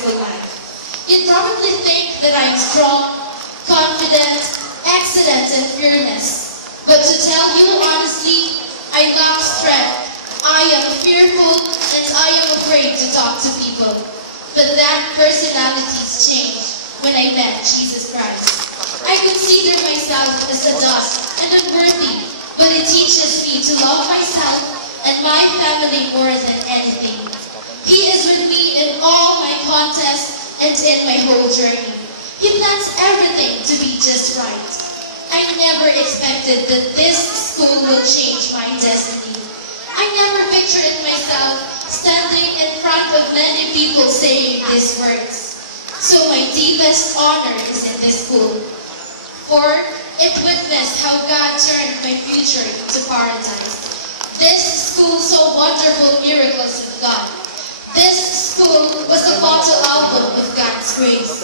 school life. You'd probably think that I'm strong, confident, excellent, and fearless. But to tell you honestly, I lack strength. I am fearful and I am afraid to talk to people. But that personality's changed when I met Jesus Christ. I consider myself as a dust and unworthy, but it teaches me to love myself and my family more than anything. He is with me in all my contests and in my whole journey. He plans everything to be just right. I never expected that this school will change my destiny. I never pictured myself standing in front of many people saying these words. So my deepest honor is in this school. For it witnessed how God turned my future to paradise. This school saw wonderful miracles of God. This school was a photo album of God's grace.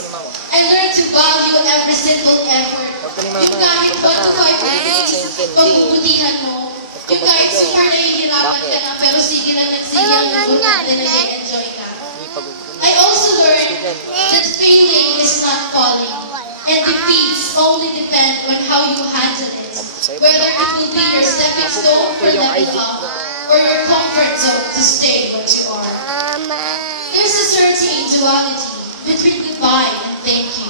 I learned to value every simple effort. Yung kahit 1 to 5 minutes, pagbubutihan mo. Yung kahit super nahihirapan ka na, pero sige lang nagsigil at nag-enjoy ka. I also learned that failing is not falling, and defeats only depend on how you handle it. Whether it will be your stepping stone for level up, or your comfort zone to stay what you are. There's a certain duality between goodbye and thank you.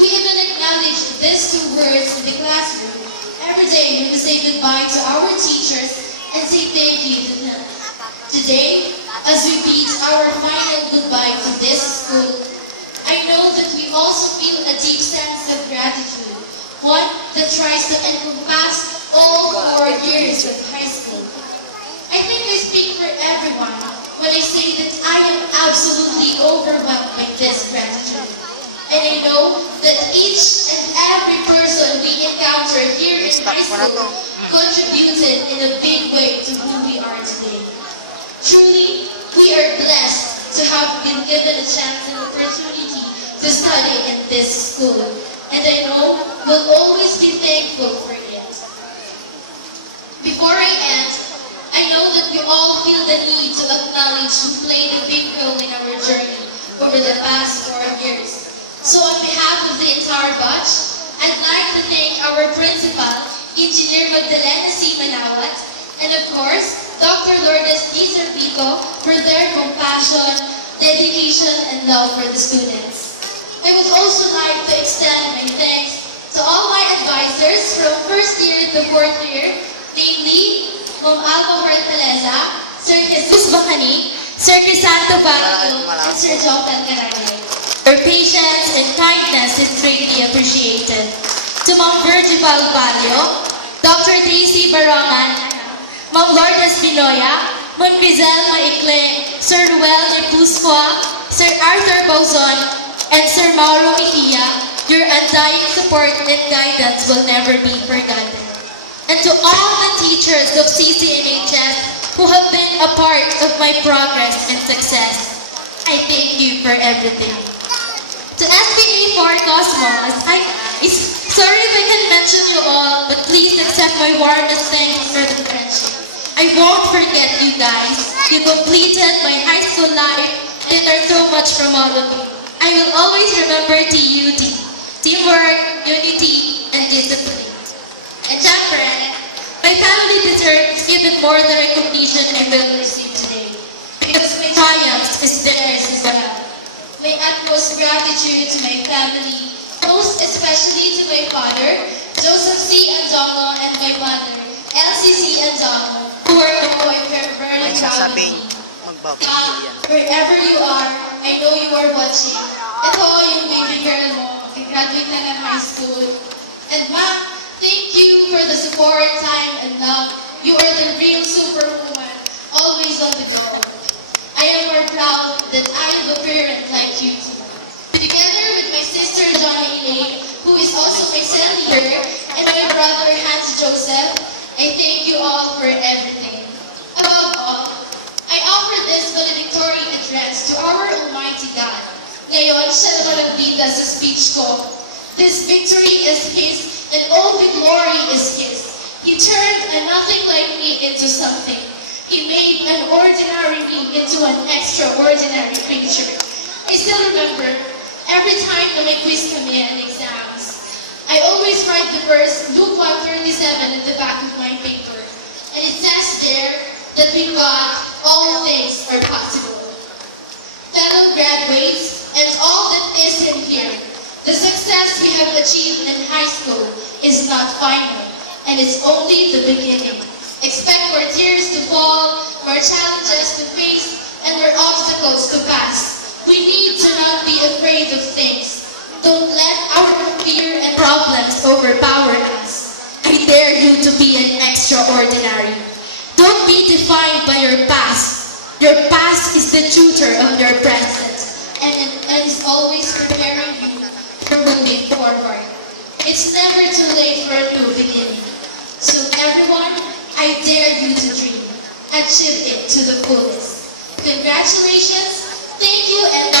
We even acknowledge these two words in the classroom. Every day we say goodbye to our teachers and say thank you to them. Today, as we bid our final goodbye to this school, I know that we also feel a deep sense of gratitude, one that tries to encompass all 4 years of high school. I think I speak for everyone when I say that I am absolutely overwhelmed by this gratitude. And I know that each and every person we encounter here in high school contributed in a big way to who we are today. Truly, we are blessed to have been given a chance and opportunity to study in this school. And I know we'll always be thankful for it. Before I end, I know that we all feel the need to acknowledge who played a big role in our journey over the past 4 years. So on behalf of the entire batch, I'd like to thank our principal, Engineer Magdalena C. Manawat, and of course, Dr. Lourdes D. Servico for their compassion, dedication, and love for the students. I would also like to extend my thanks to all my advisors from first year to 4th year, namely, Ma'am Alba Hortaleza, Sir Jesus Bacani, Sir Crisanto Barrio, and Sir Jopel Caragay. Your patience and kindness is greatly appreciated. To Ma'am Virgie Balbalio, Dr. Tracy Barongan, Ma'am Lourdes Binoya, Ma'am Grizel Maikle, Sir Ruel Nepusqua, Sir Arthur Bauzon, and Sir Mauro Mejia, your undying support and guidance will never be forgotten. And to all the teachers of CCNHS who have been a part of my progress and success, I thank you for everything. To SPA for Cosmos, sorry if I can't mention you all, but please accept my warmest thanks for the friendship. I won't forget you guys. You completed my high school life and learned so much from all of you. I will always remember TUT, teamwork, unity, and discipline. And syempre, my family deserves even more the recognition I will receive today, because my triumphs is theirs as well. My utmost gratitude to my family, most especially to my father, Joseph C. Andongo, and my mother, Elsie C. Andongo, who are very proud of me. Wherever you are, I know you are watching. Ito yung baby girl mo, graduate na ng high school. And ma'am, thank you for the support, time, and love. You are the real superwoman, always on the go. I am more proud that I am a parent like you too. Together with my sister Johnny Elaine, who is also my cell leader, and my brother Hans Joseph, I thank you all for everything. Above all, I offer this valedictory address to our Almighty God. Ngayon, siya naman ang bida sa speech ko. This victory is His, and all the glory is His. He turned a nothing like me into something. He made an ordinary me into an extraordinary creature. I still remember, every time na may quiz kami and exams, I always write the verse Luke 1:37 at the back of my paper. And it says there that with God, all things are possible. Fellow graduates and all that is in here, the success we have achieved in high school is not final, and it's only the beginning. Expect more tears to fall, more challenges to face, and more obstacles to pass. We need to not be afraid of things. Don't let our fear and problems overpower us. I dare you to be an extraordinary. Don't be defined by your past. Your past is the tutor of your present, and is always preparing you for moving forward. It's never too late for a new beginning. So everyone, I dare you to dream. Achieve it to the fullest. Congratulations, thank you, and